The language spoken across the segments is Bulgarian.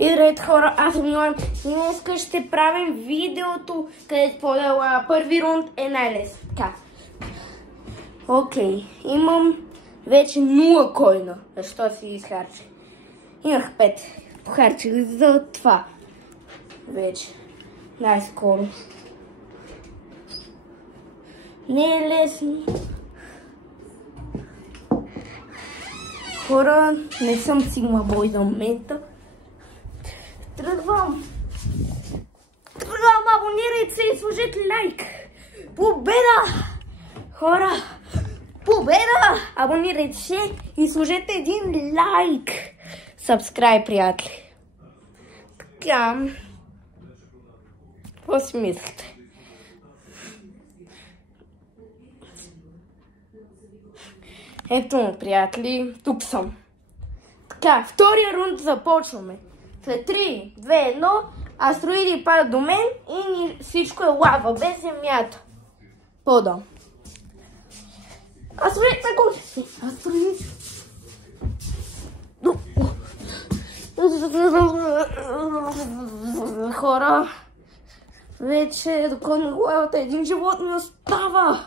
И здравейте хора, аз съм Милан и днес ще правим видеото, където подела първи рунд е най-лесно. Така. Окей, имам вече 0 койна, защо си изхарчи. Имах 5, похарчих за това. Вече, най-скоро. Не е лесно. Хора, не съм Sigma Boy до момента. Тръгвам, абонирайте се и сложете лайк. Победа! Хора, победа! Абонирайте се и сложете един лайк. Subscribe, приятели. Така. Какво си мислите? Ето, приятели, тук съм. Така, втория рунд започваме. След 3, 2, 1, астероиди падат до мен и всичко е лава, без земята. Подам. Астероид на гори си. Астероид. Хора, вече докато главата един живот не остава.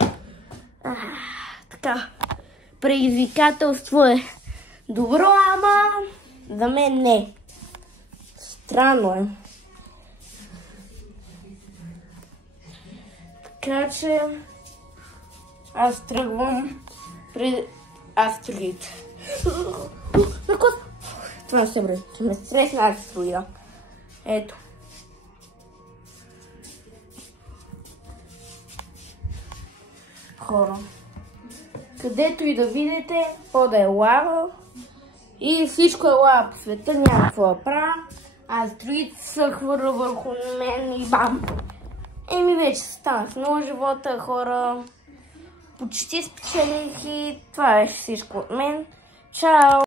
Така, предизвикателство е добро, ама за мен не. Странно е. Така че аз тръгвам пред астероид. Това се брои. Ще ме стресна астероида. Ето. Хора. Където и да видите, пода е лава. И всичко е лава по света, няма какво да правя. Астероид се хвърля върху мен и бам! Еми вече стана с много живота, хора. Почти спечелих и това беше всичко от мен. Чао!